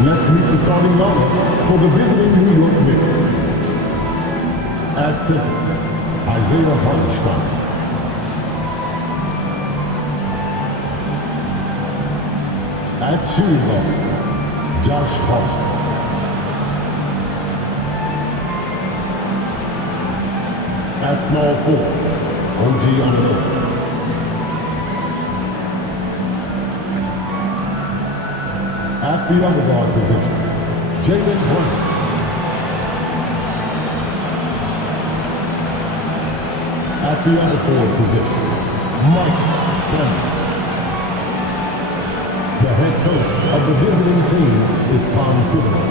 Let's meet the starting lineup for the visiting New York Knicks. At center, Isaiah Hartenstein. At shooting guard, Josh Hart. At small forward, OG Anunoby. At the other guard position, Jalen Brunson. At the other forward position, Mike Simmons. The head coach of the visiting team is Tom Thibodeau.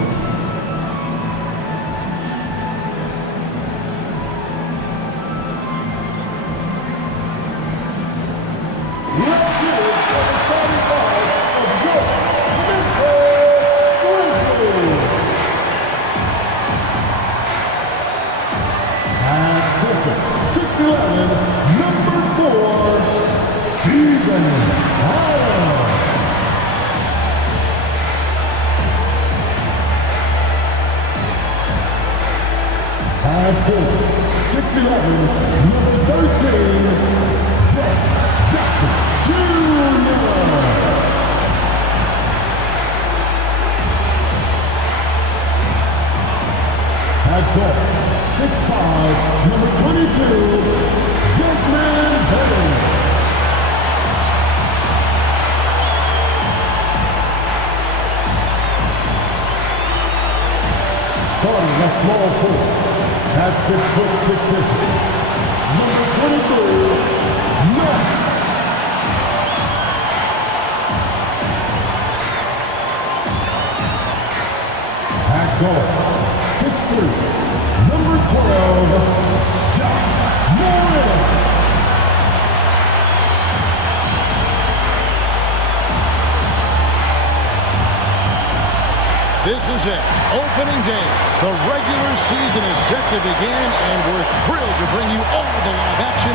Small forward at 6'6", number 23, Matt. At guard, 6'3", number 12, Jack Morris. This is it, opening day. The regular season is set to begin, and we're thrilled to bring you all the live action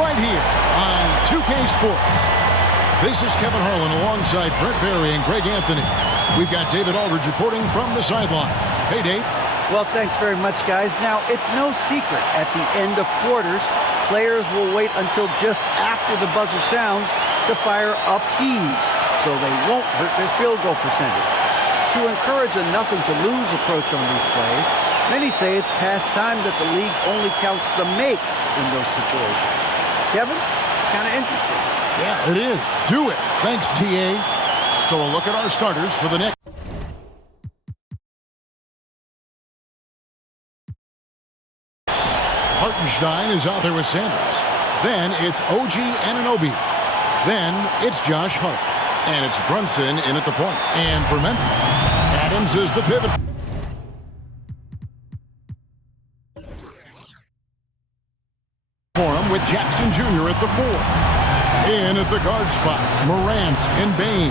right here on 2K Sports. This is Kevin Harlan alongside Brent Barry and Greg Anthony. We've got David Aldridge reporting from the sideline. Hey, Dave. Well, thanks very much, guys. Now, it's no secret at the end of quarters, players will wait until just after the buzzer sounds to fire up heaves, so they won't hurt their field goal percentage. To encourage a nothing-to-lose approach on these plays, many say it's past time that the league only counts the makes in those situations. Kevin, kind of interesting. Yeah, it is. Do it. Thanks, TA. So a look at our starters for the Knicks. Hartenstein is out there with Sanders. Then it's OG Anunoby. Then it's Josh Hart. And it's Brunson in at the point. And for Memphis, Adams is the pivot. For him with Jackson Jr. at the 4. In at the guard spots, Morant and Bane.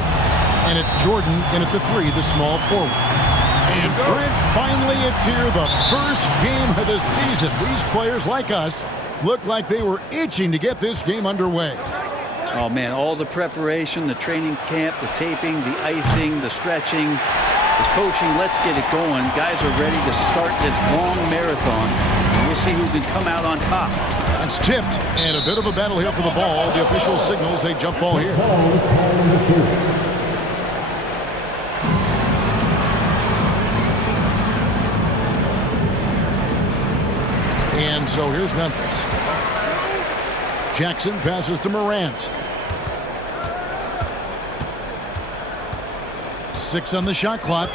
And it's Jordan in at the 3, the small forward. And Brent, finally it's here, the first game of the season. These players like us look like they were itching to get this game underway. Oh, man, all the preparation, the training camp, the taping, the icing, the stretching, the coaching. Let's get it going. Guys are ready to start this long marathon. We'll see who can come out on top. That's tipped, and a bit of a battle here for the ball. The official signals a jump ball here. And so here's Memphis. Jackson passes to Morant. 6 on the shot clock.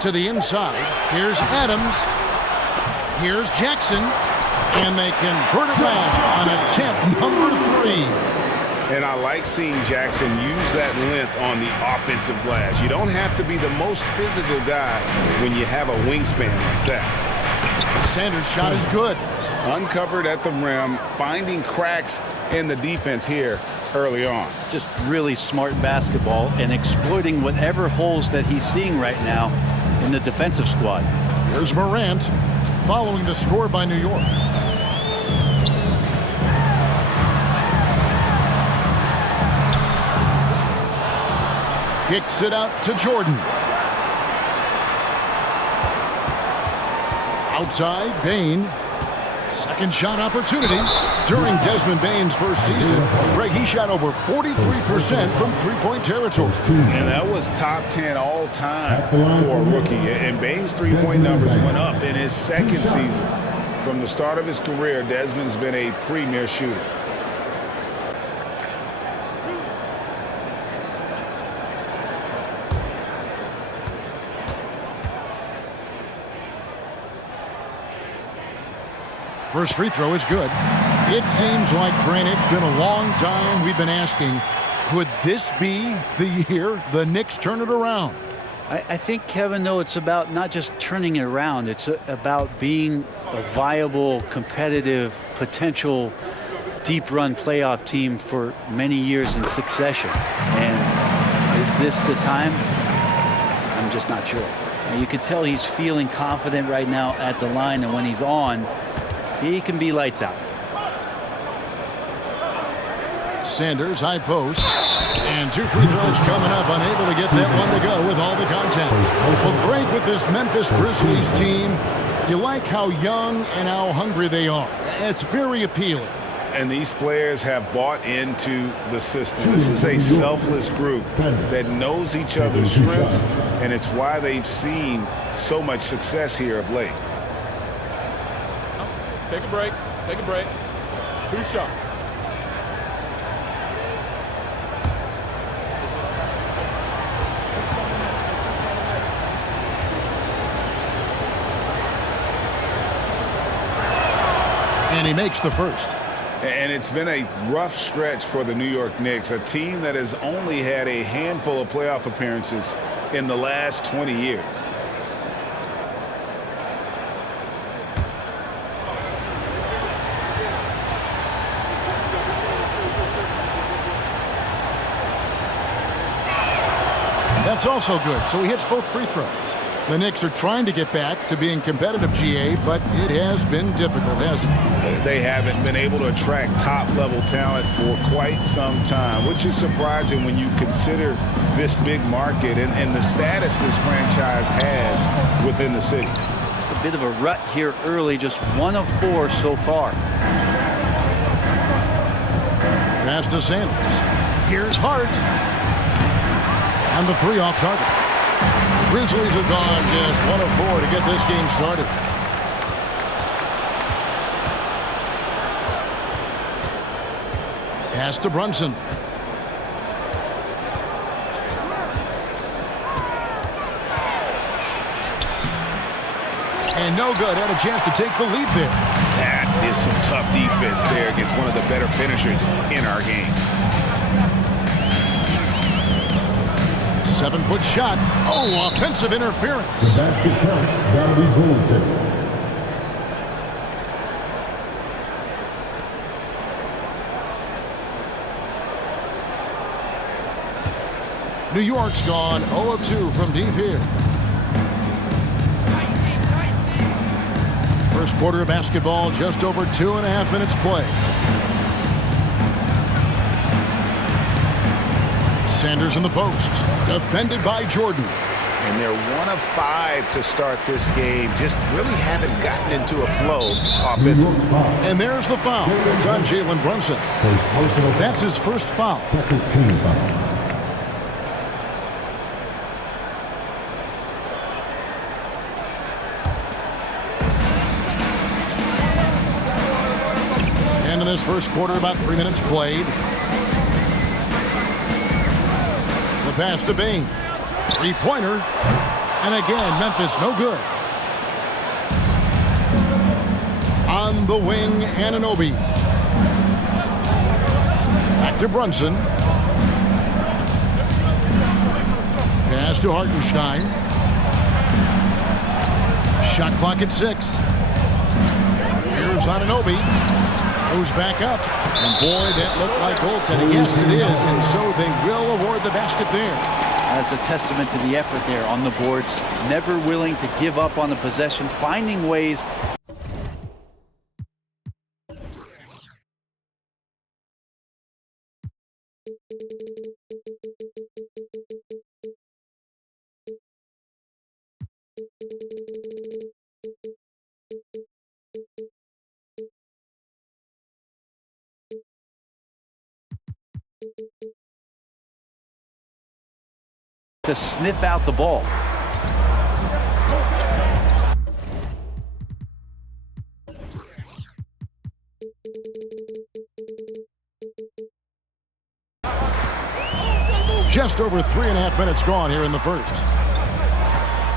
To the inside. Here's Adams. Here's Jackson. And they convert it last on attempt number 3. And I like seeing Jackson use that length on the offensive glass. You don't have to be the most physical guy when you have a wingspan like that. Sanders' shot is good. Uncovered at the rim, finding cracks in the defense here early on. Just really smart basketball and exploiting whatever holes that he's seeing right now in the defensive squad. Here's Morant following the score by New York. Kicks it out to Jordan. Outside, Bane. Second shot opportunity. During Desmond Bane's first season, Greg, he shot over 43% from three-point territory. And that was top 10 all-time for a rookie. And Bane's three-point numbers went up in his second season. From the start of his career, Desmond's been a premier shooter. First free throw is good. It seems like, Grant, it's been a long time we've been asking, could this be the year the Knicks turn it around? I think, Kevin, though, it's about not just turning it around. It's about being a viable, competitive, potential deep run playoff team for many years in succession. And is this the time? I'm just not sure. You can tell he's feeling confident right now at the line, and when he's on, he can be lights out. Sanders, high post. And two free throws coming up. Unable to get that one to go with all the contact. Well, great with this Memphis Grizzlies team. You like how young and how hungry they are. It's very appealing. And these players have bought into the system. This is a selfless group that knows each other's strengths, and it's why they've seen so much success here of late. Take a break. Take a break. Two shots. And he makes the first. And it's been a rough stretch for the New York Knicks, a team that has only had a handful of playoff appearances in the last 20 years. That's also good. So he hits both free throws. The Knicks are trying to get back to being competitive, GA, but it has been difficult, hasn't it? They haven't been able to attract top-level talent for quite some time, which is surprising when you consider this big market and the status this franchise has within the city. Just a bit of a rut here early, just 1 of 4 so far. Pass to Sanders. Here's Hart. And the three off target. Grizzlies have gone just 1 of 4 to get this game started. Pass to Brunson. And no good. Had a chance to take the lead there. That is some tough defense there against one of the better finishers in our game. 7-foot shot. Oh, offensive interference. The basket counts. That'll be bulletin. New York's gone 0 of 2 from deep here. First quarter of basketball, just over 2.5 minutes play. Sanders in the post, defended by Jordan. And they're 1 of 5 to start this game. Just really haven't gotten into a flow offensively. And there's the foul. It's on Jalen Brunson. That's his first foul. Second team foul. And in this first quarter, about 3 minutes played. The pass to Bane. Three-pointer. And again, Memphis no good. On the wing, Anunoby. Back to Brunson. Pass to Hartenstein. Shot clock at 6. Here's Anunoby. Goes back up. And boy, that looked like goaltending. Yes, it is. And so they will award the basket there. That's a testament to the effort there on the boards. Never willing to give up on the possession, finding ways. to sniff out the ball. Just over 3.5 minutes gone here in the first.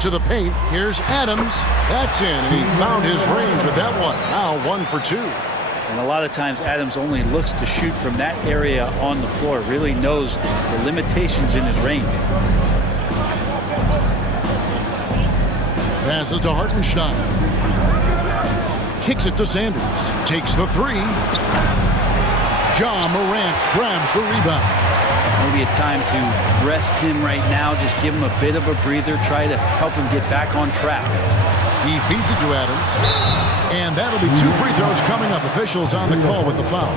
To the paint, here's Adams. That's in, and he found his range with that one. Now 1 for 2. And a lot of times Adams only looks to shoot from that area on the floor, really knows the limitations in his range. Passes to Hartenstein. Kicks it to Sanders. Takes the three. Ja Morant grabs the rebound. Maybe a time to rest him right now, just give him a bit of a breather, try to help him get back on track. He feeds it to Adams. And that'll be 2 free throws coming up. Officials on the call with the foul.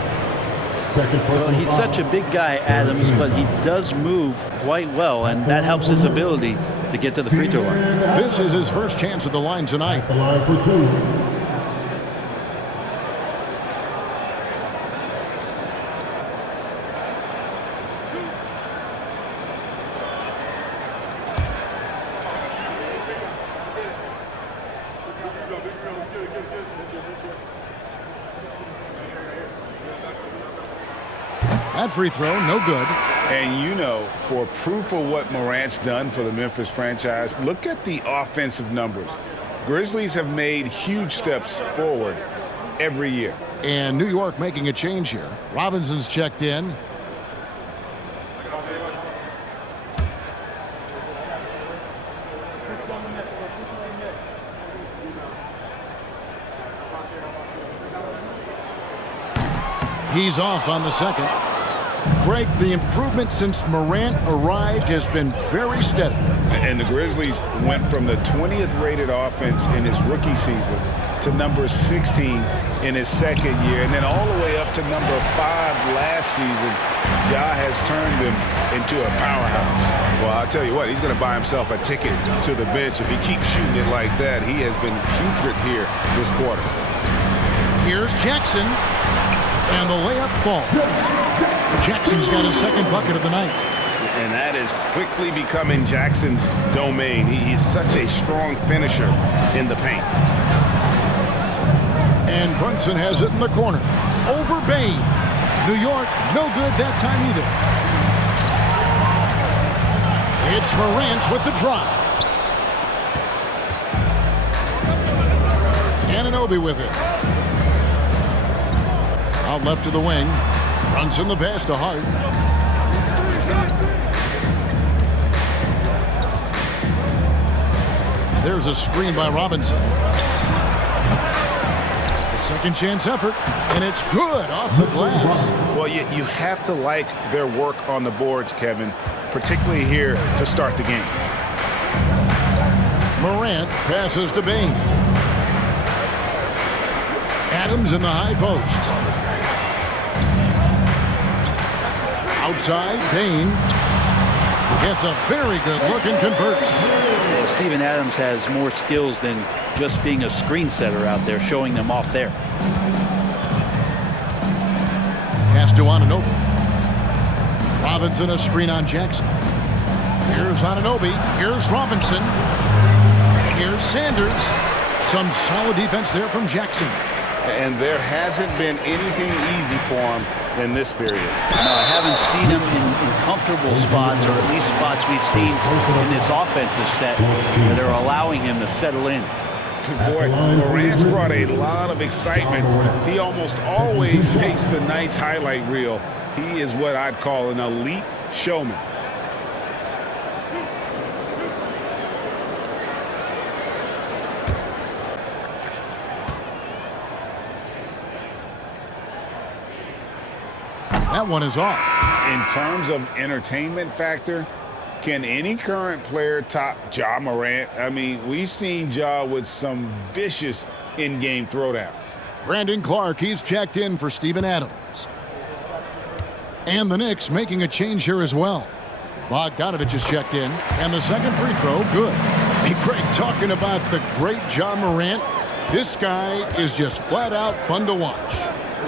Well, he's such a big guy, Adams, but he does move quite well, and that helps his ability to get to the free throw line. This is his first chance at the line tonight. The line for 2. That free throw, no good. And you know, for proof of what Morant's done for the Memphis franchise, look at the offensive numbers. Grizzlies have made huge steps forward every year. And New York making a change here. Robinson's checked in. He's off on the second. Greg, the improvement since Morant arrived has been very steady. And the Grizzlies went from the 20th rated offense in his rookie season to number 16 in his second year, and then all the way up to number 5 last season. Ja has turned them into a powerhouse. Well, I'll tell you what, he's going to buy himself a ticket to the bench if he keeps shooting it like that. He has been putrid here this quarter. Here's Jackson, and the layup falls. Jackson's got his second bucket of the night. And that is quickly becoming Jackson's domain. He's such a strong finisher in the paint. And Brunson has it in the corner. Over Bain. New York, no good that time either. It's Morant with the drive. Anunoby with it. Out left to the wing. Brunson the pass to Hart. There's a screen by Robinson. A second chance effort, and it's good off the glass. Well, you have to like their work on the boards, Kevin, particularly here to start the game. Morant passes to Bain. Adams in the high post. Outside, Bain gets a very good look and converts. Well, Steven Adams has more skills than just being a screen setter out there, showing them off there. Pass to Anunoby. Robinson a screen on Jackson. Here's Anunoby. Here's Robinson. Here's Sanders. Some solid defense there from Jackson. And there hasn't been anything easy for him in this period. No, I haven't seen him in comfortable spots, or at least spots we've seen in this offensive set that are allowing him to settle in. Boy, Morant's brought a lot of excitement. He almost always makes the night's highlight reel. He is what I'd call an elite showman. That one is off. In terms of entertainment factor, can any current player top Ja Morant? I mean, we've seen Ja with some vicious in-game throwdown. Brandon Clark, he's checked in for Steven Adams. And the Knicks making a change here as well. Bogdanovich is checked in, and the second free throw, good. Hey, Craig, talking about the great Ja Morant, this guy is just flat out fun to watch.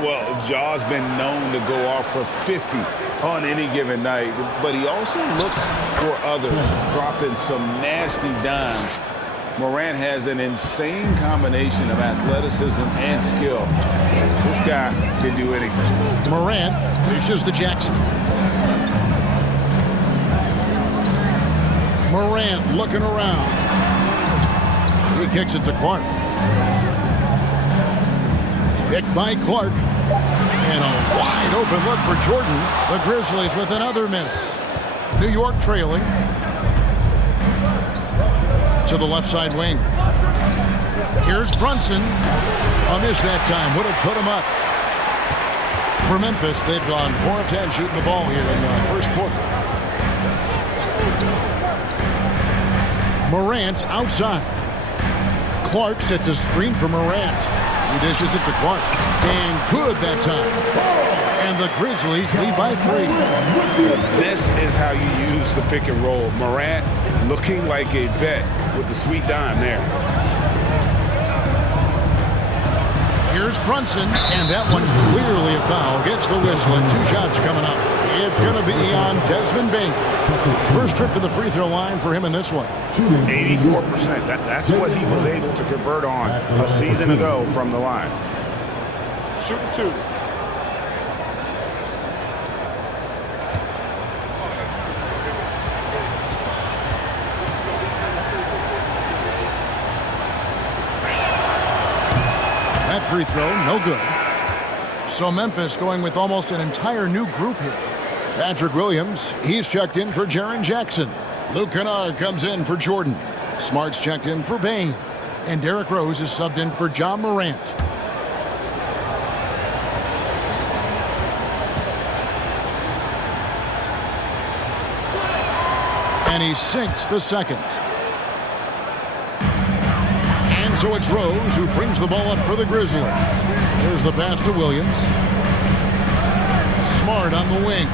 Well, Jaw's been known to go off for 50 on any given night, but he also looks for others, dropping some nasty dimes. Morant has an insane combination of athleticism and skill. This guy can do anything. Morant dishes to Jackson. Morant looking around. He kicks it to Clark. Picked by Clark. And a wide open look for Jordan. The Grizzlies with another miss. New York trailing. To the left side wing. Here's Brunson. A miss that time. Would have put him up. For Memphis, they've gone 4 of 10 shooting the ball here in the first quarter. Morant outside. Clark sets a screen for Morant. He dishes it to Clark. And good that time. And the Grizzlies lead by 3. This is how you use the pick and roll. Morant looking like a vet with the sweet dime there. Here's Brunson, and that one clearly a foul. Gets the whistle, and 2 shots coming up. It's going to be on Desmond Bain. First trip to the free throw line for him in this one. 84%. That's what he was able to convert on a season ago from the line. Shooting 2. That free throw, no good. So Memphis going with almost an entire new group here. Patrick Williams, he's checked in for Jaren Jackson. Luke Kennard comes in for Jordan. Smart's checked in for Bain. And Derrick Rose is subbed in for John Morant. And he sinks the second. And so it's Rose who brings the ball up for the Grizzlies. Here's the pass to Williams. Smart on the wing.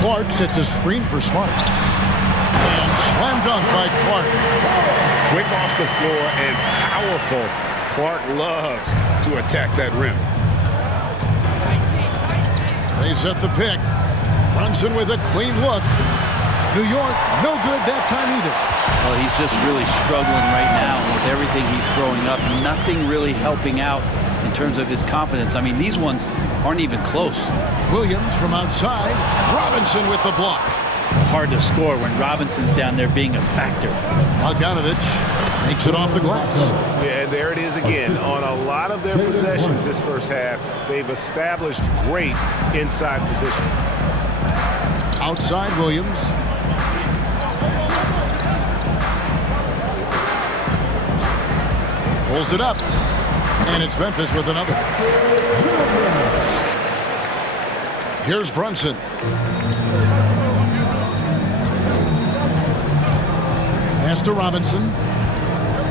Clark sets a screen for Smart. And slam dunk by Clark. Quick off the floor and powerful. Clark loves to attack that rim. They set the pick. Brunson with a clean look. New York, no good that time either. Well, he's just really struggling right now with everything he's throwing up. Nothing really helping out in terms of his confidence. I mean, these ones aren't even close. Williams from outside. Robinson with the block. Hard to score when Robinson's down there being a factor. Bogdanovich makes it off the glass. Yeah, there it is again. On a lot of their possessions this first half, they've established great inside position. Outside Williams. Pulls it up. And it's Memphis with another. Here's Brunson. Pass to Robinson.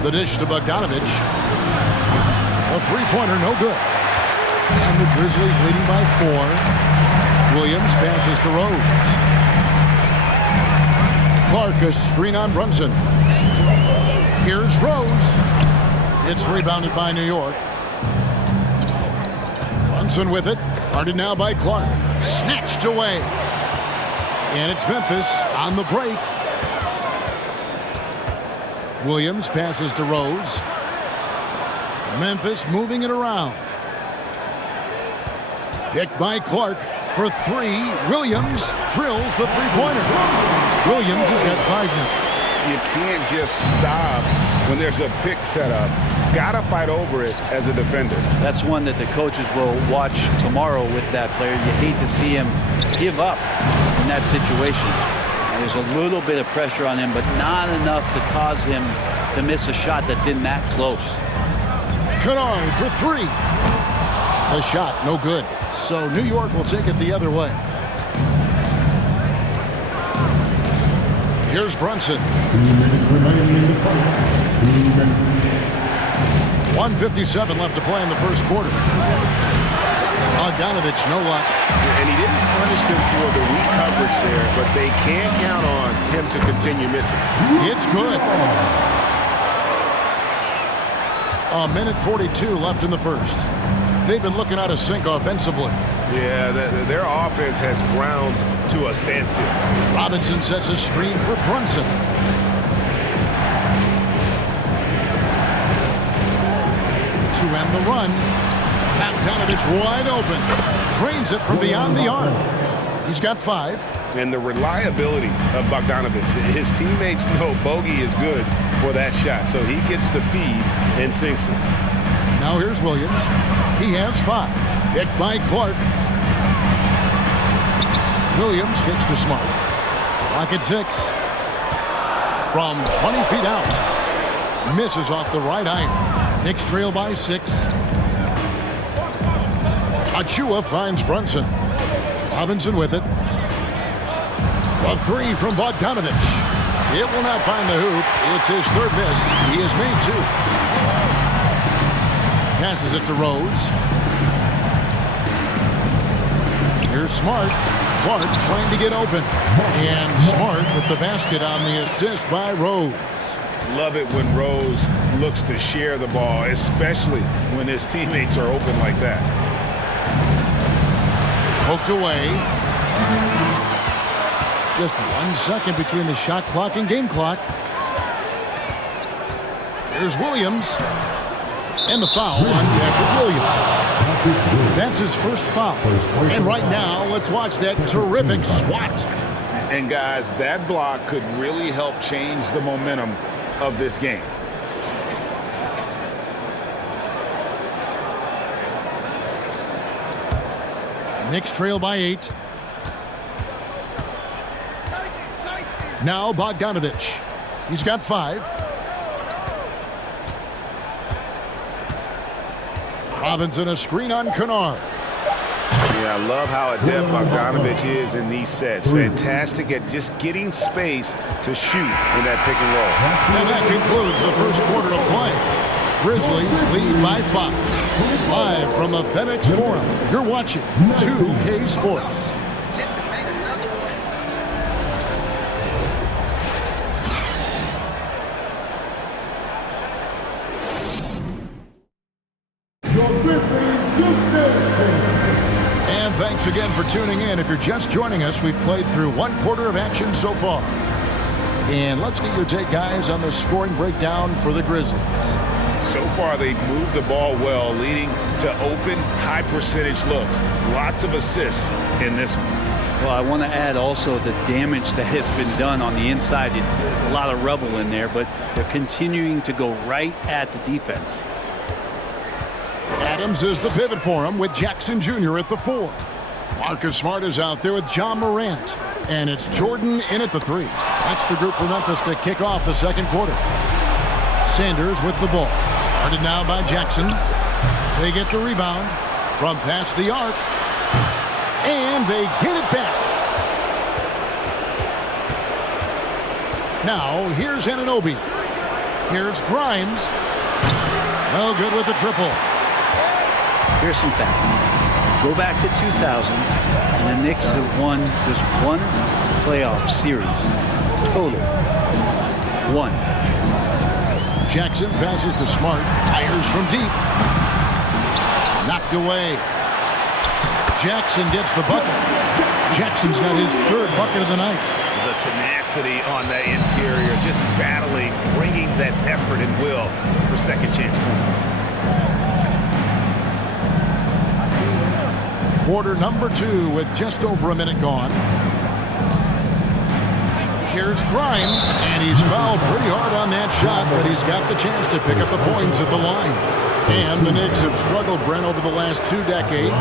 The dish to Bogdanovich. A three-pointer, no good. And the Grizzlies leading by 4. Williams passes to Rose. Clark, a screen on Brunson. Here's Rose. It's rebounded by New York. Brunson with it. Guarded now by Clark. Snatched away. And it's Memphis on the break. Williams passes to Rose. Memphis moving it around. Picked by Clark for 3. Williams drills the three-pointer. Williams has got 5 now. You can't just stop when there's a pick set up. Gotta fight over it as a defender. That's one that the coaches will watch tomorrow with that player. You hate to see him give up in that situation. There's a little bit of pressure on him, but not enough to cause him to miss a shot that's in that close. Kennard for 3. The shot, no good. So New York will take it the other way. Here's Brunson. 2 minutes remaining in the fight. 2 minutes. 1:57 left to play in the first quarter. Bogdanovich, no luck. And he didn't punish them for the weak coverage there, but they can't count on him to continue missing. It's good. A minute 42 left in the first. They've been looking out of sync offensively. Yeah, their offense has ground to a standstill. Robinson sets a screen for Brunson. To end the run. Bogdanovich wide open. Drains it from beyond the arc. He's got 5. And the reliability of Bogdanovich. His teammates know bogey is good for that shot, so he gets the feed and sinks it. Now here's Williams. He has 5. Picked by Clark. Williams kicks to Smart. Clock at 6. From 20 feet out. Misses off the right iron. Knicks trail by 6. Achua finds Brunson. Robinson with it. A 3 from Bogdanovich. It will not find the hoop. It's his 3rd miss. He has made 2. Passes it to Rose. Here's Smart. Clark trying to get open. And Smart with the basket on the assist by Rose. Love it when Rose looks to share the ball, especially when his teammates are open like that. Poked away. Just 1 second between the shot clock and game clock. Here's Williams. And the foul on Patrick Williams. That's his first foul. And right now, let's watch that terrific swat. And guys, that block could really help change the momentum of this game. Knicks trail by 8. Now Bogdanovich. He's got 5. Robinson a screen on Kennard. Yeah, I love how adept Bogdanovich is in these sets. Fantastic at just getting space to shoot in that pick and roll. And that concludes the first quarter of play. Grizzlies lead by 5. Live from the FedEx Forum, you're watching 2K Sports. And thanks again for tuning in. If you're just joining us, we've played through 1 quarter of action so far. And let's get your take, guys, on the scoring breakdown for the Grizzlies. So far, they've moved the ball well, leading to open, high-percentage looks. Lots of assists in this one. Well, I want to add also the damage that has been done on the inside. It's a lot of rubble in there, but they're continuing to go right at the defense. Adams is the pivot for him with Jackson Jr. at the 4. Marcus Smart is out there with John Morant. And it's Jordan in at the 3. That's the group for Memphis to kick off the second quarter. Sanders with the ball. Guarded now by Jackson. They get the rebound from past the arc. And they get it back. Now, here's Anunoby. Here's Grimes. No good with the triple. Here's some facts. Go back to 2000, and the Knicks have won just 1 playoff series. Total. 1. Jackson passes to Smart. Fires from deep. Knocked away. Jackson gets the bucket. Jackson's got his 3rd bucket of the night. The tenacity on the interior, just battling, bringing that effort and will for second chance points. Quarter number 2 with just over a minute gone. Here's Grimes, and he's fouled pretty hard on that shot, but he's got the chance to pick up the points at the line. And the Knicks have struggled, Brent, over the last 2 decades.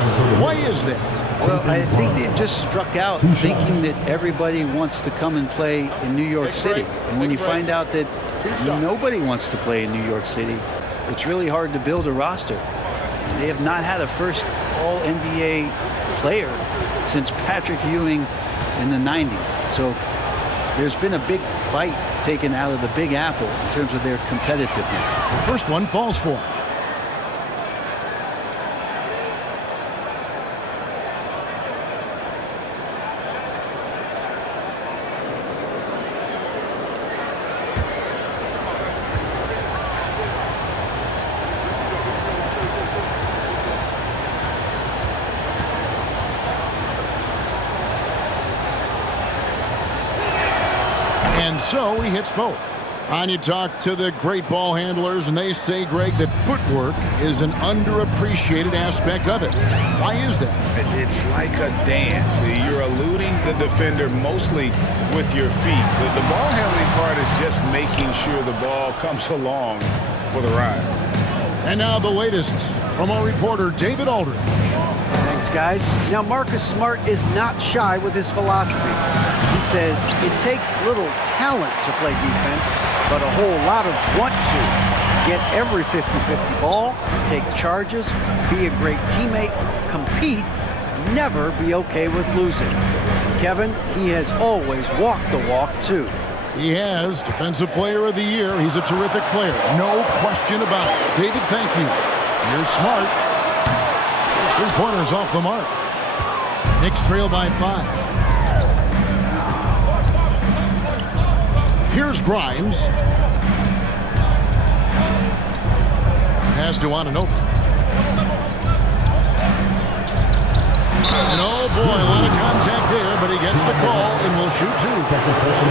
Why is that? Well, I think they just struck out thinking that everybody wants to come and play in New York City. And when you find out that nobody wants to play in New York City, it's really hard to build a roster. They have not had a first All-NBA player since Patrick Ewing in the 90s. So there's been a big bite taken out of the Big Apple in terms of their competitiveness. First one falls for him. And so he hits both. And you talk to the great ball handlers, and they say, Greg, that footwork is an underappreciated aspect of it. Why is that? It's like a dance. You're eluding the defender mostly with your feet. The ball handling part is just making sure the ball comes along for the ride. And now the latest from our reporter, David Aldridge. Thanks, guys. Now, Marcus Smart is not shy with his philosophy. He says it takes little talent to play defense, but a whole lot of want to. Get every 50-50 ball, take charges, be a great teammate, compete, never be okay with losing. Kevin, he has always walked the walk, too. He has Defensive Player of the Year. He's a terrific player. No question about it. David, thank you. You're smart. His three-pointers off the mark. Knicks trail by 5. Here's Grimes. Pass to Anunoby. And oh boy, a lot of contact there, but he gets the call and will shoot 2.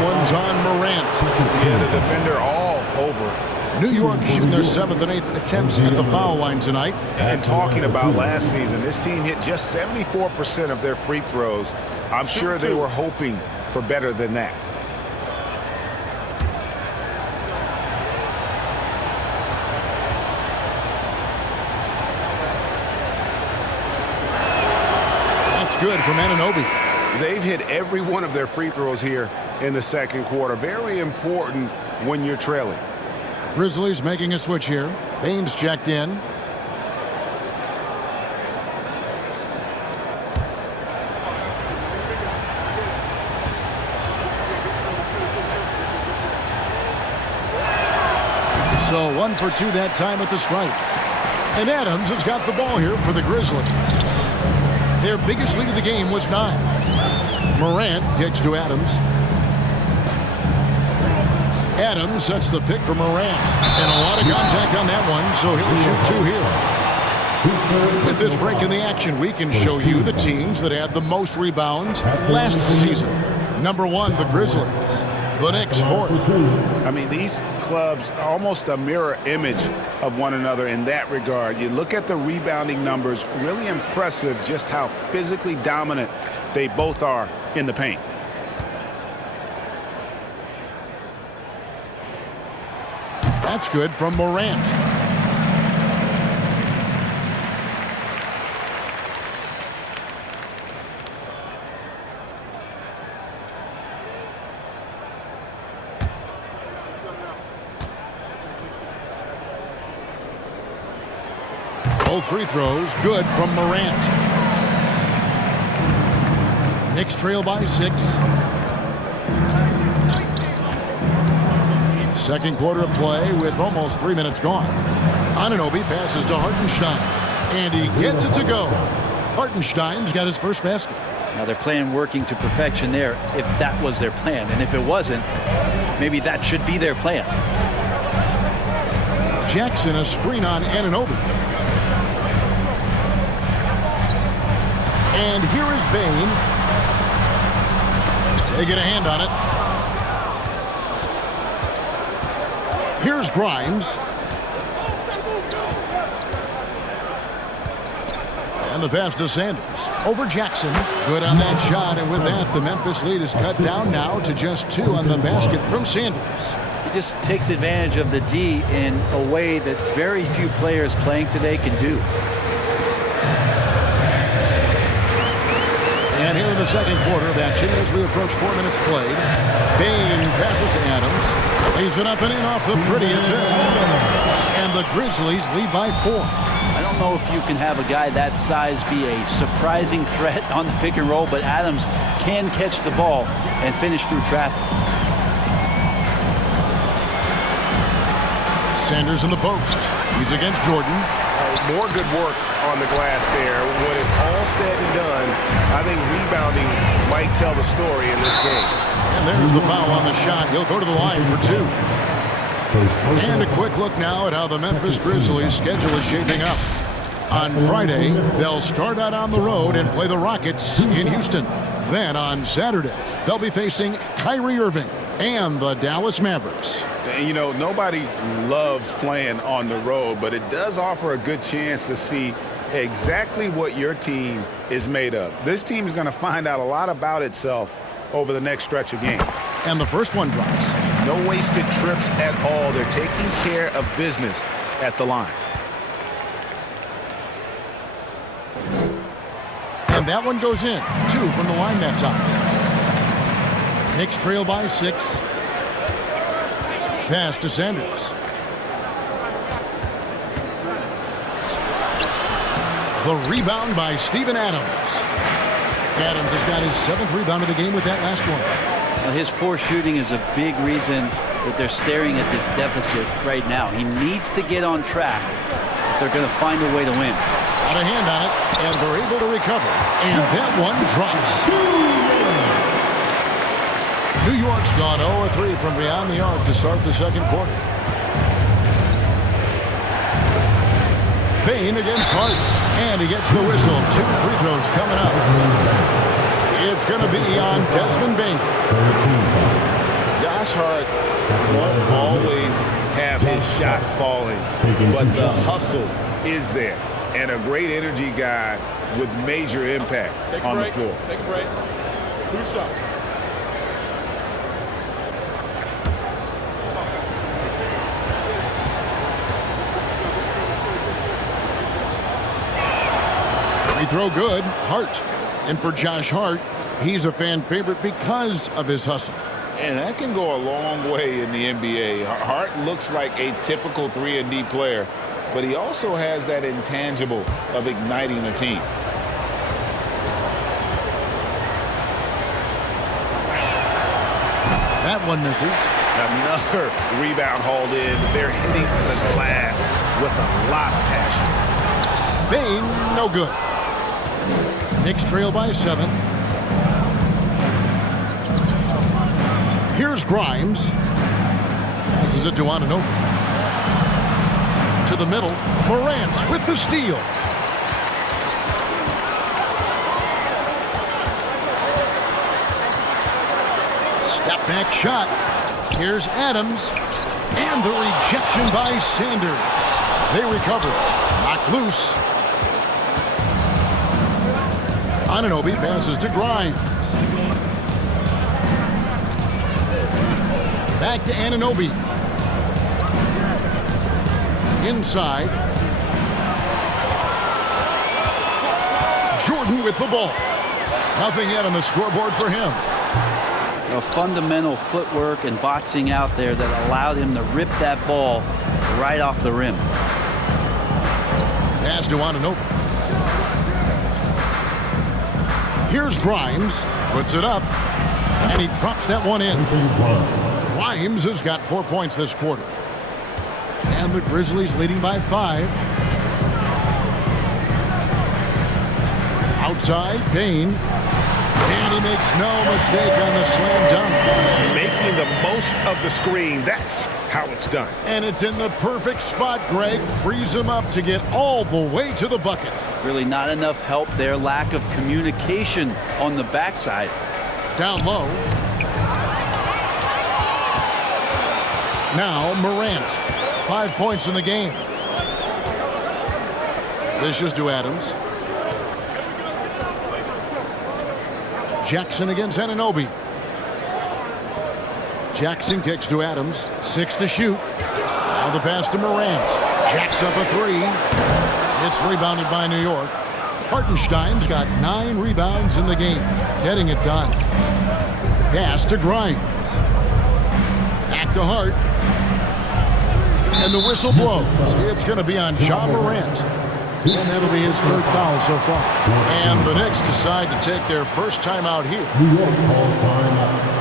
One's on Morant. Yeah, the defender all over. New York shooting their 7th and 8th attempts at the foul line tonight. And talking about last season, this team hit just 74% of their free throws. I'm sure they were hoping for better than that. Good from Anunoby. They've hit every one of their free throws here in the second quarter. Very important when you're trailing. Grizzlies making a switch here. Baines checked in. So 1 for 2 that time at the stripe. And Adams has got the ball here for the Grizzlies. Their biggest lead of the game was 9. Morant kicks to Adams. Adams sets the pick for Morant. And a lot of contact on that one, so he'll shoot 2 here. With this break in the action, we can show you the teams that had the most rebounds last season. Number 1, the Grizzlies. The Knicks, 4th. I mean, these clubs are almost a mirror image of one another in that regard. You look at the rebounding numbers, really impressive just how physically dominant they both are in the paint. That's good from Morant. Both free throws good from Morant. Knicks trail by 6. Second quarter of play with almost 3 minutes gone. Anunoby passes to Hartenstein, and he gets it to go. Hartenstein's got his first basket. Now they're playing working to perfection there if that was their plan. And if it wasn't, maybe that should be their plan. Jackson a screen on Anunoby. And here is Bane. They get a hand on it. Here's Grimes. And the pass to Sanders. Over Jackson. Good on that shot. And with that, the Memphis lead is cut down now to just 2 on the basket from Sanders. He just takes advantage of the D in a way that very few players playing today can do. And here in the second quarter of action, as we approach 4 minutes played, Bane passes to Adams. Lays it up and in off the pretty assist. And the Grizzlies lead by 4. I don't know if you can have a guy that size be a surprising threat on the pick and roll, but Adams can catch the ball and finish through traffic. Sanders in the post. He's against Jordan. More good work on the glass there. When it's all said and done, I think rebounding might tell the story in this game. And there's the foul on the shot. He'll go to the line for 2. And a quick look now at how the Memphis Grizzlies' schedule is shaping up. On Friday, they'll start out on the road and play the Rockets in Houston. Then on Saturday, they'll be facing Kyrie Irving and the Dallas Mavericks. You know, nobody loves playing on the road, but it does offer a good chance to see exactly what your team is made of. This team is going to find out a lot about itself over the next stretch of games. And the first one drops. No wasted trips at all. They're taking care of business at the line. And that one goes in. 2 from the line that time. Knicks trail by 6. Pass to Sanders. The rebound by Steven Adams. Adams has got his 7th rebound of the game with that last one. Well, his poor shooting is a big reason that they're staring at this deficit right now. He needs to get on track if they're going to find a way to win. Got a hand on it, and they're able to recover. And that one drops. New York's gone 0-3 from beyond the arc to start the second quarter. Bain against Hart, and he gets the whistle. 2 free throws coming up. It's going to be on Desmond Bain. Josh Hart won't always have his shot falling, but the hustle is there. And a great energy guy with major impact on the floor. Take a break. 2 shots. Free throw good. Hart. And for Josh Hart, he's a fan favorite because of his hustle. And that can go a long way in the NBA. Hart looks like a typical 3-and-D player, but he also has that intangible of igniting a team. That one misses. Another rebound hauled in. They're hitting the glass with a lot of passion. Bain, no good. Knicks trail by 7. Here's Grimes. Passes it to Anunoby. To the middle. Morant with the steal. Step back shot. Here's Adams. And the rejection by Sanders. They recover it. Knocked loose. Anunoby passes to Grimes. Back to Anunoby. Inside. Jordan with the ball. Nothing yet on the scoreboard for him. A fundamental footwork and boxing out there that allowed him to rip that ball right off the rim. Pass to Anunoby. Here's Grimes. Puts it up. And he drops that one in. Grimes has got 4 points this quarter. And the Grizzlies leading by 5. Outside, Bain. And he makes no mistake on the slam dunk. Making the most of the screen. That's how it's done. And it's in the perfect spot, Greg. Frees him up to get all the way to the bucket. Really not enough help there. Lack of communication on the backside. Down low. Now Morant. 5 points in the game. Dishes to Adams. Jackson against Anunoby. Jackson kicks to Adams. 6 to shoot. Now the pass to Morant. Jacks up a 3. It's rebounded by New York. Hartenstein's got 9 rebounds in the game. Getting it done. Pass to Grimes. Back to Hart. And the whistle blows. It's going to be on Ja Morant. And that'll be his 3rd foul so far. And the Knicks decide to take their first time out here. New York calls timeout.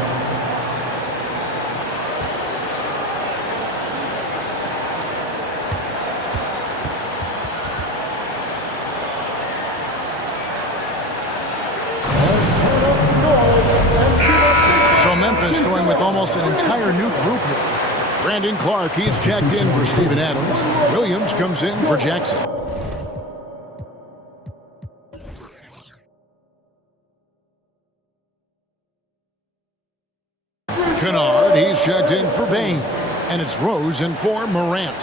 So Memphis going with almost an entire new group here. Brandon Clark, he's checked in for Steven Adams. Williams comes in for Jackson. Kennard. He's checked in for Bain. And it's Rose in for Morant.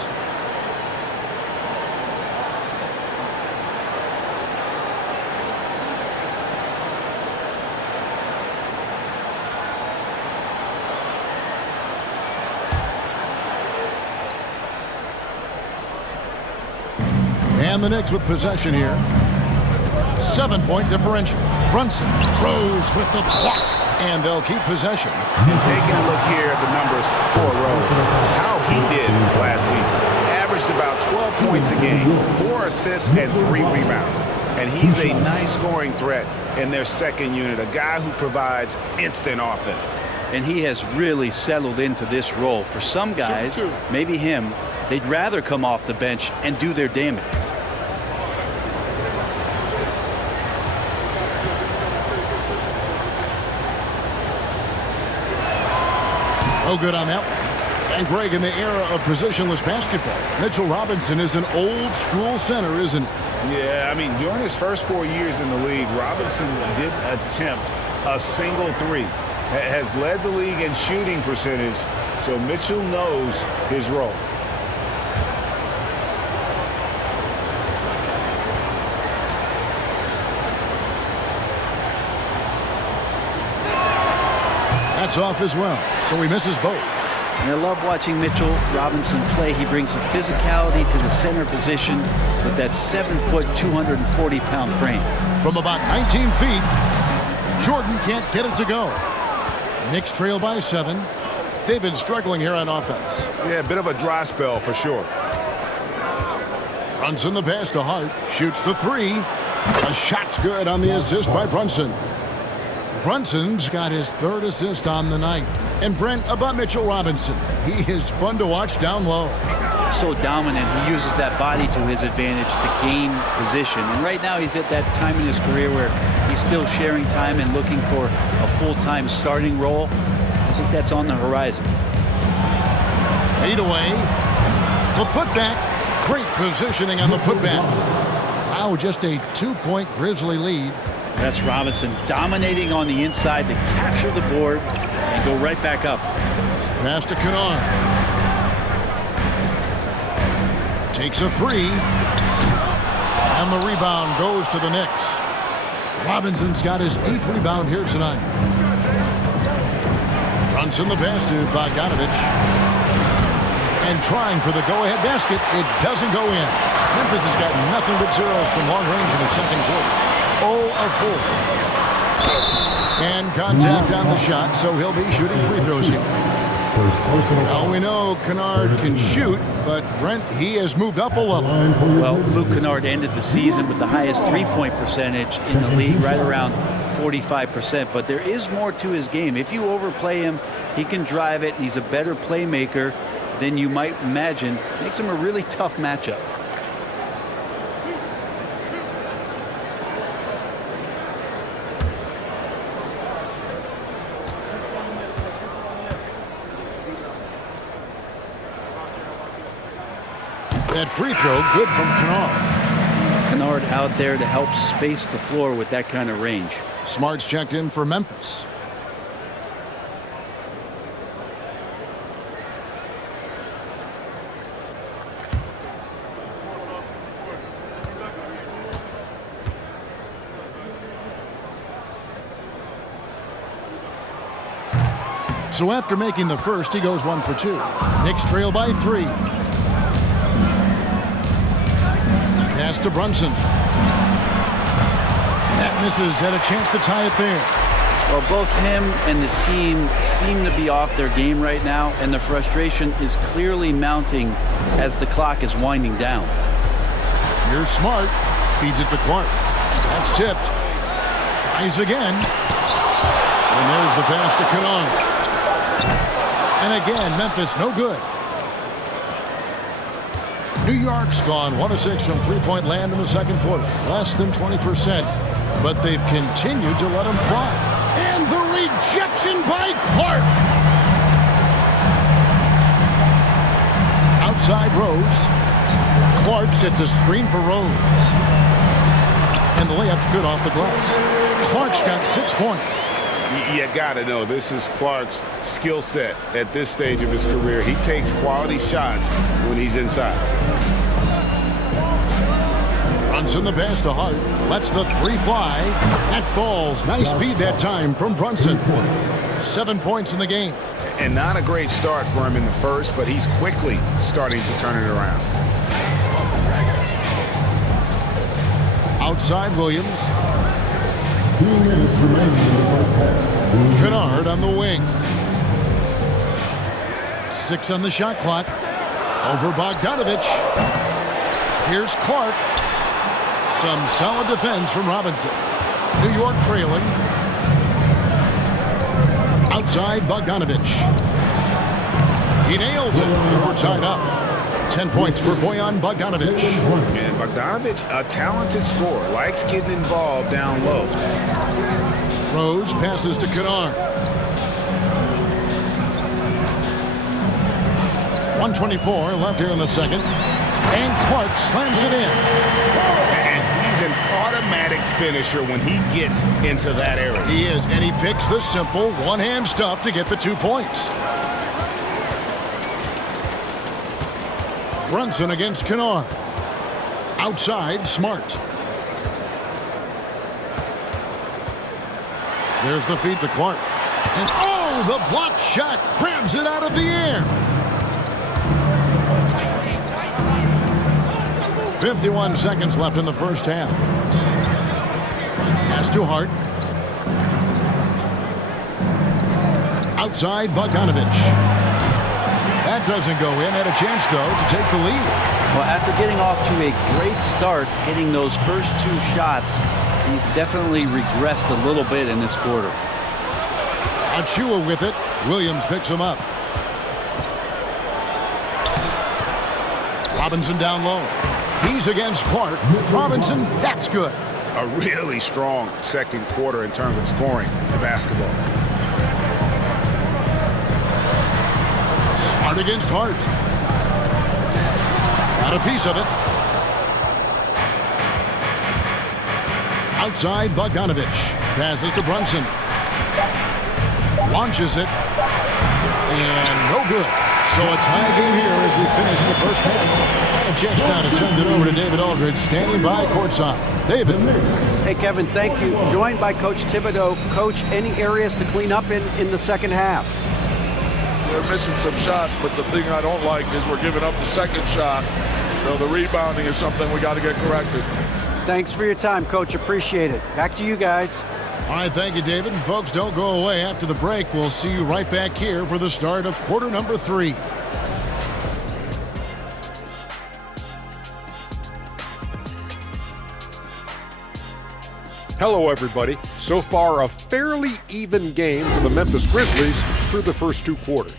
And the Knicks with possession here. 7-point differential. Brunson. Rose with the block. And they'll keep possession. And taking a look here at the numbers for Rose. How he did last season. Averaged about 12 points a game, 4 assists, and 3 rebounds. And he's a nice scoring threat in their second unit. A guy who provides instant offense. And he has really settled into this role. For some guys, maybe him, they'd rather come off the bench and do their damage. No good on that one. And Greg, in the era of positionless basketball, Mitchell Robinson is an old school center, isn't he? Yeah, I mean, during his first 4 years in the league, Robinson didn't attempt a single three. Has led the league in shooting percentage, so Mitchell knows his role. That's off as well, so he misses both. And I love watching Mitchell Robinson play. He brings a physicality to the center position with that 7-foot, 240-pound frame. From about 19 feet, Jordan can't get it to go. Knicks trail by 7. They've been struggling here on offense. Yeah, a bit of a dry spell for sure. Brunson the pass to Hart. Shoots the 3. A shot's good on the assist by Brunson. Brunson's got his 3rd assist on the night. And Brent, about Mitchell Robinson, he is fun to watch down low. So dominant. He uses that body to his advantage to gain position. And right now he's at that time in his career where he's still sharing time and looking for a full-time starting role. I think that's on the horizon. Fade away. The putback. Great positioning on the putback. Wow, just a 2-point Grizzly lead. That's Robinson dominating on the inside to capture the board and go right back up. Pass to Kennard. Takes a 3. And the rebound goes to the Knicks. Robinson's got his 8th rebound here tonight. Brunson the pass to Bogdanovich. And trying for the go-ahead basket. It doesn't go in. Memphis has got nothing but zeros from long range in the second quarter. 0 of 4. And contact on the shot, so he'll be shooting free throws here. Now we know Kennard can shoot, but Brent, he has moved up a level. Well, Luke Kennard ended the season with the highest three-point percentage in the league, right around 45%. But there is more to his game. If you overplay him, he can drive it, and he's a better playmaker than you might imagine. Makes him a really tough matchup. That free throw, good from Kennard. Kennard out there to help space the floor with that kind of range. Smart's checked in for Memphis. So after making the first, he goes 1 for 2. Knicks trail by 3. Pass to Brunson. That misses. Had a chance to tie it there. Well, both him and the team seem to be off their game right now, and the frustration is clearly mounting as the clock is winding down. Here's Smart. Feeds it to Clark. That's tipped. Tries again. And there's the pass to Kennard. And again, Memphis no good. New York's gone 1 of 6 from three-point land in the second quarter. Less than 20%. But they've continued to let him fly. And the rejection by Clark. Outside Rose. Clark sets a screen for Rose. And the layup's good off the glass. Clark's got 6 points. You got to know this is Clark's skill set at this stage of his career. He takes quality shots when he's inside. Brunson the pass to Hart. Lets the three fly. That falls. Nice speed that time from Brunson. 7 points in the game. And not a great start for him in the first, but he's quickly starting to turn it around. Outside Williams. 2 minutes remaining in the first half. Kennard on the wing. 6 on the shot clock. Over Bogdanovich. Here's Clark. Some solid defense from Robinson. New York trailing. Outside Bogdanovich. He nails it, and we're tied up. 10 points for Bojan Bogdanovich. And Bogdanovich, a talented scorer, likes getting involved down low. Rose passes to Kennard. 1:24 left here in the second. And Clark slams it in. And he's an automatic finisher when he gets into that area. He is, and he picks the simple one-hand stuff to get the 2 points. Brunson against Kennard. Outside, Smart. There's the feed to Clark. And oh, the block shot grabs it out of the air. 51 seconds left in the first half. Pass to Hart. Outside Bogdanovich. That doesn't go in. Had a chance, though, to take the lead. Well, after getting off to a great start, hitting those first 2 shots, he's definitely regressed a little bit in this quarter. Achua with it. Williams picks him up. Robinson down low. He's against Clark. Robinson, that's good. A really strong second quarter in terms of scoring the basketball. Smart against Hart. Got a piece of it. Outside Bogdanovich. Passes to Brunson. Launches it. And no good. So a tie game here as we finish the first half. And a chance now to send it over to David Aldridge, standing by courtside. David. Hey, Kevin, thank you. Joined by Coach Thibodeau. Coach, any areas to clean up in the second half? We're missing some shots, but the thing I don't like is we're giving up the second shot. So the rebounding is something we got to get corrected. Thanks for your time, Coach. Appreciate it. Back to you guys. All right, thank you, David. And folks, don't go away. After the break, we'll see you right back here for the start of quarter number 3. Hello, everybody. So far, a fairly even game for the Memphis Grizzlies through the first 2 quarters.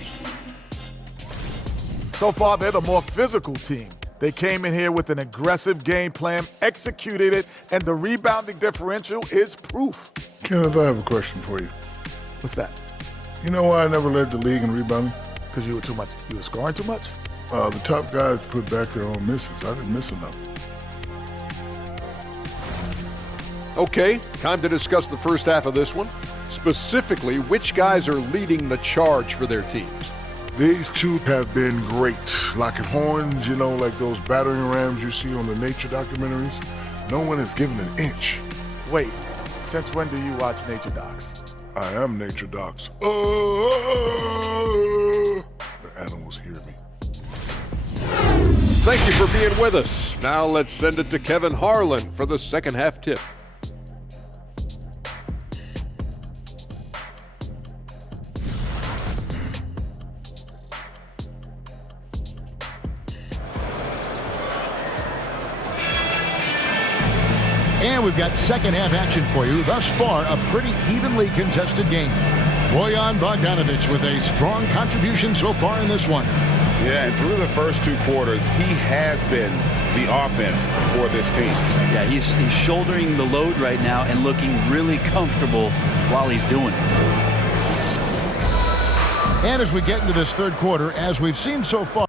So far, they're the more physical team. They came in here with an aggressive game plan, executed it, and the rebounding differential is proof. Kenneth, I have a question for you. What's that? You know why I never led the league in rebounding? Because you were scoring too much? The top guys put back their own misses. I didn't miss enough. Okay, time to discuss the first half of this one. Specifically, which guys are leading the charge for their teams? These two have been great. Locking horns, you know, like those battering rams you see on the nature documentaries. No one has given an inch. Wait, since when do you watch nature docs? I am nature docs. The animals hear me. Thank you for being with us. Now let's send it to Kevin Harlan for the second half tip. And we've got second half action for you. Thus far, a pretty evenly contested game. Bojan Bogdanovich with a strong contribution so far in this one. Yeah, and through the first 2 quarters, he has been the offense for this team. Yeah, he's shouldering the load right now and looking really comfortable while he's doing it. And as we get into this third quarter, as we've seen so far,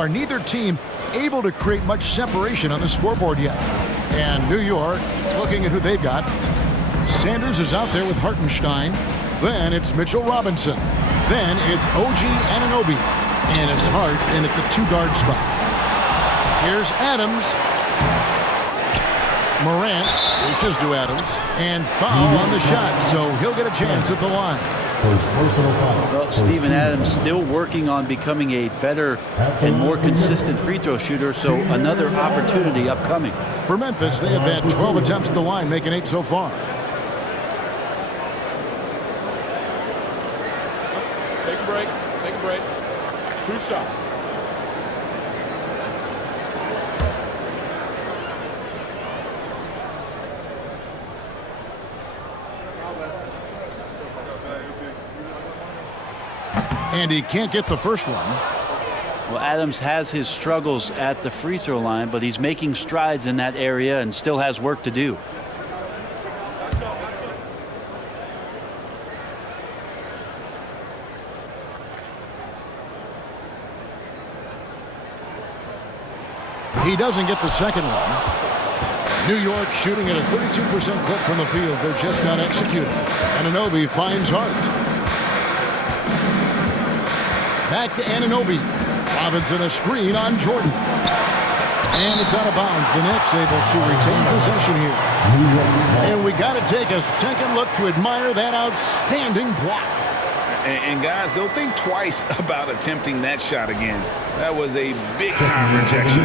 Are neither team able to create much separation on the scoreboard yet. And New York, looking at who they've got, Sanders is out there with Hartenstein. Then it's Mitchell Robinson. Then it's OG Anunoby. And it's Hart in at the 2-guard spot. Here's Adams. Morant wishes to Adams. And foul on the shot, so he'll get a chance at the line. Well, Steven Adams still working on becoming a better and more consistent free throw shooter, so another opportunity upcoming. For Memphis, they have had 12 attempts at the line, making 8 so far. Take a break. Take a break. 2 shots. And he can't get the first one. Well, Adams has his struggles at the free throw line, but he's making strides in that area and still has work to do. He doesn't get the second one. New York shooting at a 32% clip from the field. They're just not executing. Anunoby finds Hart. Back to Anunoby. Robinson a screen on Jordan. And it's out of bounds. The Knicks able to retain possession here. And we got to take a second look to admire that outstanding block. And guys, they'll think twice about attempting that shot again. That was a big-time rejection.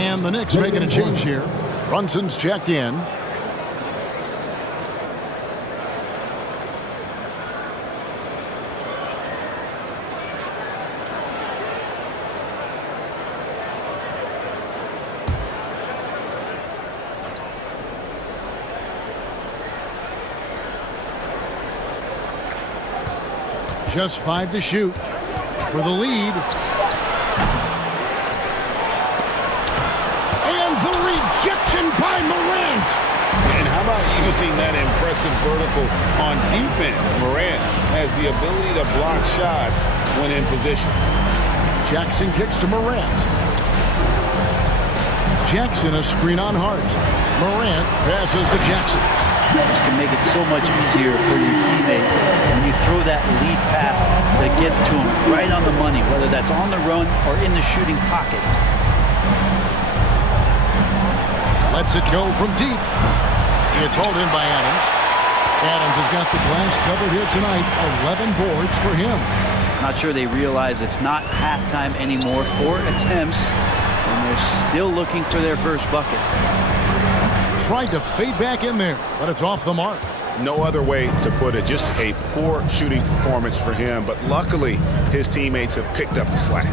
And the Knicks making a change here. Brunson's checked in. Just 5 to shoot for the lead. And the rejection by Morant. And how about using that impressive vertical on defense? Morant has the ability to block shots when in position. Jackson kicks to Morant. Jackson a screen on Hart. Morant passes to Jackson. This can make it so much easier for your teammate when you throw that lead pass that gets to him right on the money, whether that's on the run or in the shooting pocket. Lets it go from deep. It's hauled in by Adams. Adams has got the glass covered here tonight. 11 boards for him. Not sure they realize it's not halftime anymore. 4 attempts, and they're still looking for their first bucket. Tried to fade back in there, but it's off the mark. No other way to put it. Just a poor shooting performance for him, but luckily his teammates have picked up the slack.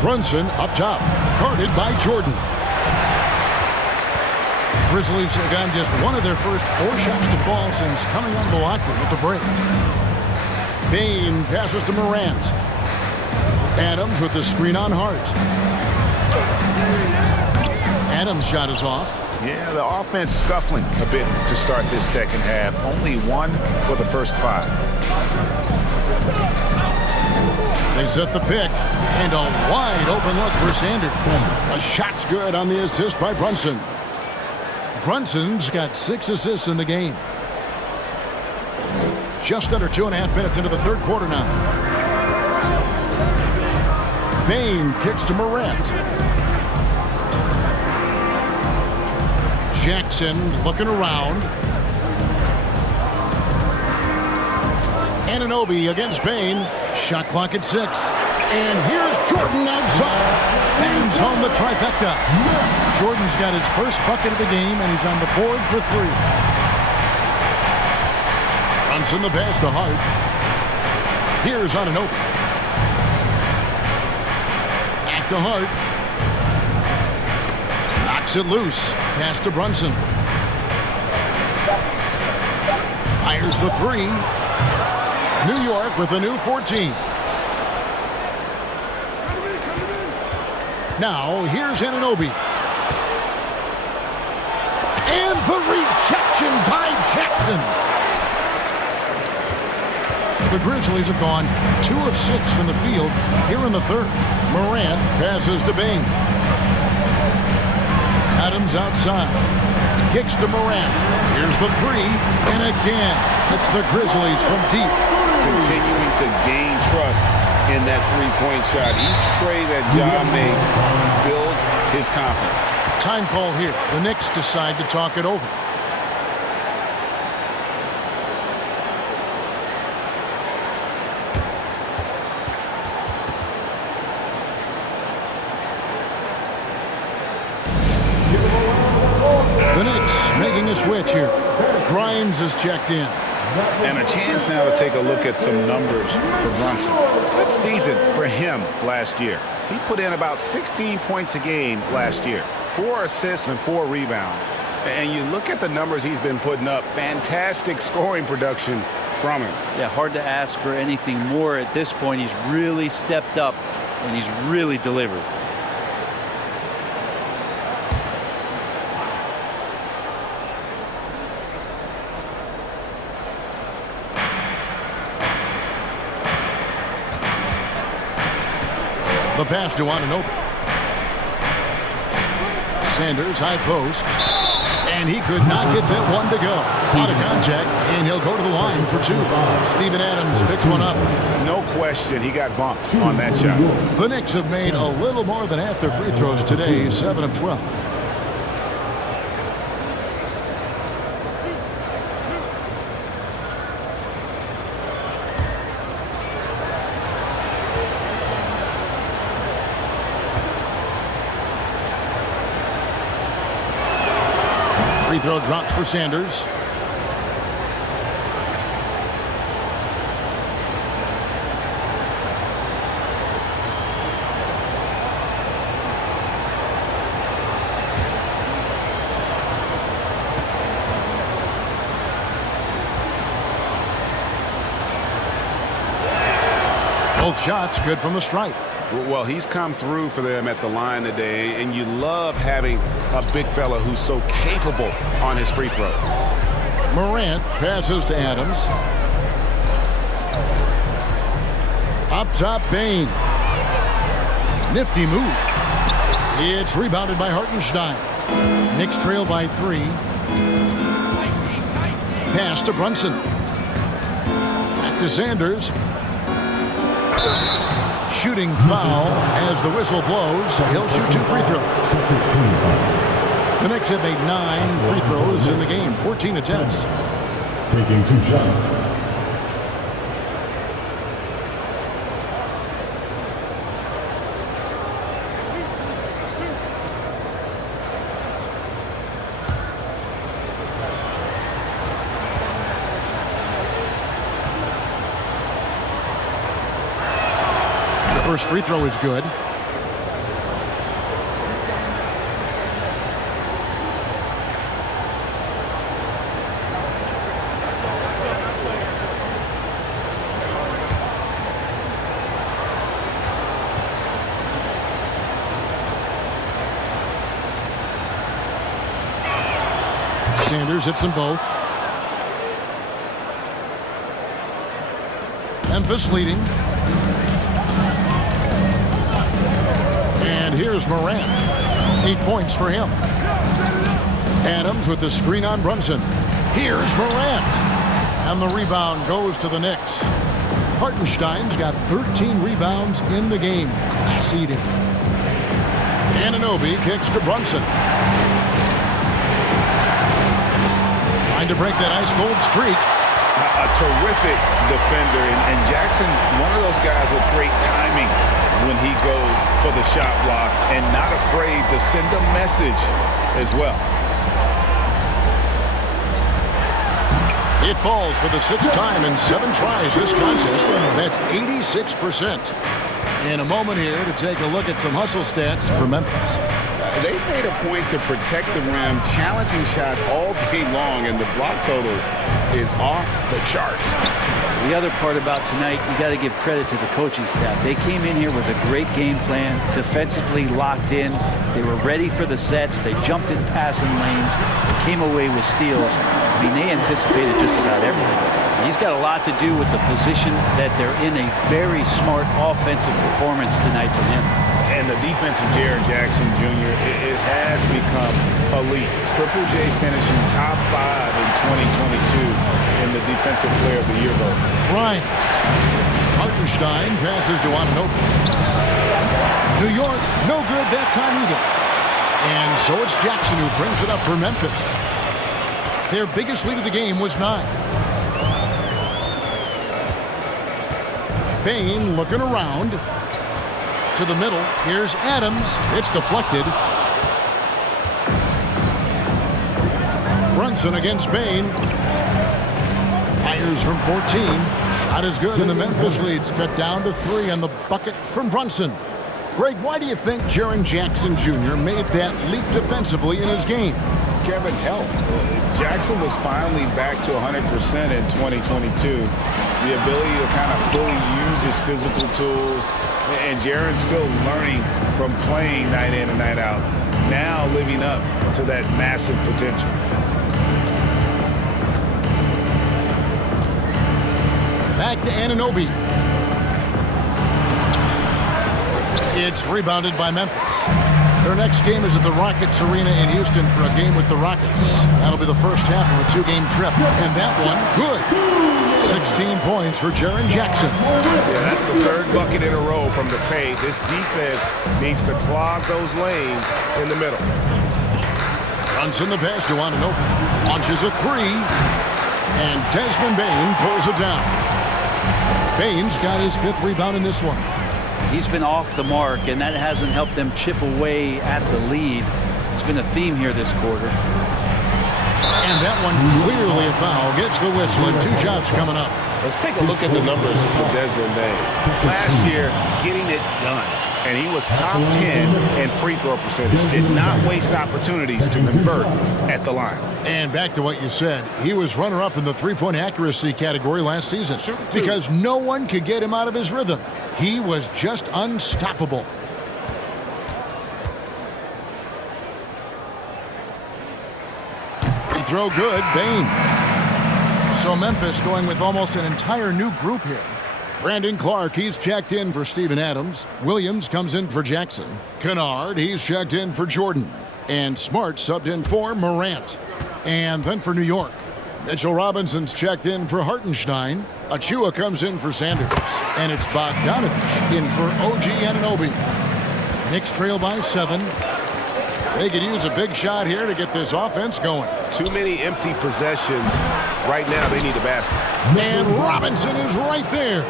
Brunson up top, guarded by Jordan. Grizzlies have gotten just one of their first 4 shots to fall since coming on the locker with the break. Bain passes to Morant. Adams with the screen on Hart. Adams' shot is off. Yeah, the offense scuffling a bit to start this second half. Only 1 for the first 5. They set the pick, and a wide open look for Sanders. A shot's good on the assist by Brunson. Brunson's got 6 assists in the game. Just under 2.5 minutes into the third quarter now. Bain kicks to Morant. Jackson looking around. Anunoby against Bain. Shot clock at 6. And here's Jordan outside. Bangs home the trifecta. Jordan's got his first bucket of the game, and he's on the board for 3. Brunson the pass to Hart. Here's Anunoby. Back to Hart. Knocks it loose. Pass to Brunson. Fires the 3. New York with a new 14. Now, here's Anunoby. And the rejection by Jackson. The Grizzlies have gone 2 of 6 from the field here in the third. Morant passes to Bain. Adams outside. Kicks to Morant. Here's the three. And again, it's the Grizzlies from deep. Continuing to gain trust in that three-point shot. Each tray that Ja makes builds his confidence. Time call here. The Knicks decide to talk it over. The Knicks making a switch here. Grimes is checked in. And a chance now to take a look at some numbers for Brunson. Good season for him last year. He put in about 16 points a game last year. 4 assists and 4 rebounds. And you look at the numbers he's been putting up. Fantastic scoring production from him. Yeah, hard to ask for anything more at this point. He's really stepped up, and he's really delivered. The pass to Anunoby. Sanders, high post. And he could not get that one to go. Out of contact, and he'll go to the line for 2. Steven Adams picks one up. No question, he got bumped on that shot. The Knicks have made a little more than half their free throws today, 7 of 12. Free throw drops for Sanders. Both shots good from the stripe. Well, he's come through for them at the line today, and you love having a big fella who's so capable on his free throw. Morant passes to Adams. Up top, Bain. Nifty move. It's rebounded by Hartenstein. Knicks trail by 3. Pass to Brunson. Back to Sanders. Shooting foul as the whistle blows. He'll shoot 2 free throws. The Knicks have made 9 free throws in the game, 14 attempts. Taking 2 shots. First free throw is good. Sanders hits them both. Memphis leading. And here's Morant. 8 points for him. Adams with the screen on Brunson. Here's Morant. And the rebound goes to the Knicks. Hartenstein's got 13 rebounds in the game. Class eating. Anunoby kicks to Brunson. Trying to break that ice-cold streak. A terrific defender. And Jackson, one of those guys with great timing when he goes for the shot block and not afraid to send a message as well. It falls for the 6th time in 7 tries this contest. That's 86%. In a moment here to take a look at some hustle stats for Memphis. They made a point to protect the rim, challenging shots all game long, and the block total is off the charts. The other part about tonight, you got to give credit to the coaching staff. They came in here with a great game plan, defensively locked in. They were ready for the sets. They jumped in passing lanes. They came away with steals. I mean, they anticipated just about everything. He's got a lot to do with the position that they're in. A very smart offensive performance tonight from him. And the defense of Jaren Jackson Jr., it has become elite. Triple J finishing top 5 in 2022 in the Defensive Player of the Year vote. Bryant. Hartenstein passes to Anunoby. New York, no good that time either. And so it's Jackson who brings it up for Memphis. Their biggest lead of the game was 9. Bane looking around to the middle. Here's Adams. It's deflected. Brunson against Bane. Fires from 14. Shot is good, and the Memphis lead's cut down to 3 on the bucket from Brunson. Greg, why do you think Jaren Jackson Jr. made that leap defensively in his game? Kevin, health. Jackson was finally back to 100% in 2022. The ability to kind of fully use his physical tools, and Jaren's still learning from playing night in and night out, now living up to that massive potential. Back to Anunoby. It's rebounded by Memphis. Their next game is at the Rockets Arena in Houston for a game with the Rockets. That'll be the first half of a 2-game trip. And that one, good. 16 points for Jaren Jackson. Yeah, that's the 3rd bucket in a row from the paint. This defense needs to clog those lanes in the middle. Brunson the pass to Anunoby. Launches a 3. And Desmond Bane pulls it down. Bane's got his 5th rebound in this one. He's been off the mark, and that hasn't helped them chip away at the lead. It's been a theme here this quarter. And that one clearly a foul. Gets the whistle, and 2 shots coming up. Let's take a look at the numbers for Desmond Bane. Last year, getting it done. And he was top 10 in free throw percentage. Did not waste opportunities to convert at the line. And back to what you said, he was runner-up in the three-point accuracy category last season because no one could get him out of his rhythm. He was just unstoppable. Free throw good, Bane. So Memphis going with almost an entire new group here. Brandon Clark, he's checked in for Steven Adams. Williams comes in for Jackson. Kennard, he's checked in for Jordan. And Smart subbed in for Morant. And then for New York, Mitchell Robinson's checked in for Hartenstein. Achua comes in for Sanders. And it's Bogdanovich in for OG Anunoby. Knicks trail by 7. They could use a big shot here to get this offense going. Too many empty possessions. Right now, they need a basket. And Robinson is right there.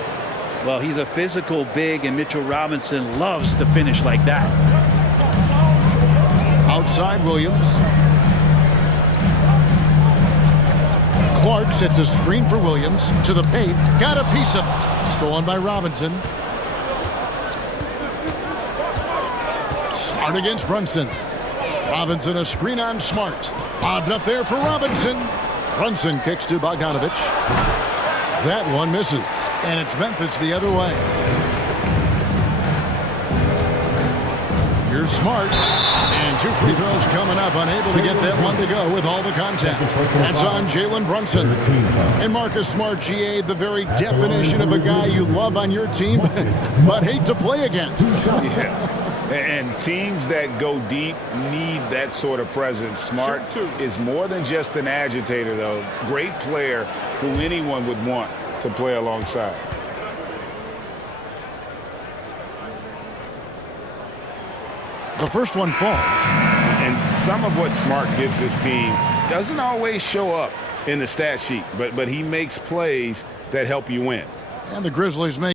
Well, he's a physical big, and Mitchell Robinson loves to finish like that. Outside Williams. Clark sets a screen for Williams to the paint. Got a piece of it. Stolen by Robinson. Smart against Brunson. Robinson a screen on Smart. Bobbed up there for Robinson. Brunson kicks to Bogdanovich. That one misses. And it's Memphis the other way. Here's Smart. And 2 free throws coming up. Unable to get that one to go with all the contact. That's on Jalen Brunson. And Marcus Smart, GA, the very definition of a guy you love on your team, but hate to play against. Yeah. And teams that go deep need that sort of presence. Smart is more than just an agitator, though. Great player who anyone would want to play alongside. The first one falls. And some of what Smart gives this team doesn't always show up in the stat sheet, but he makes plays that help you win. And the Grizzlies make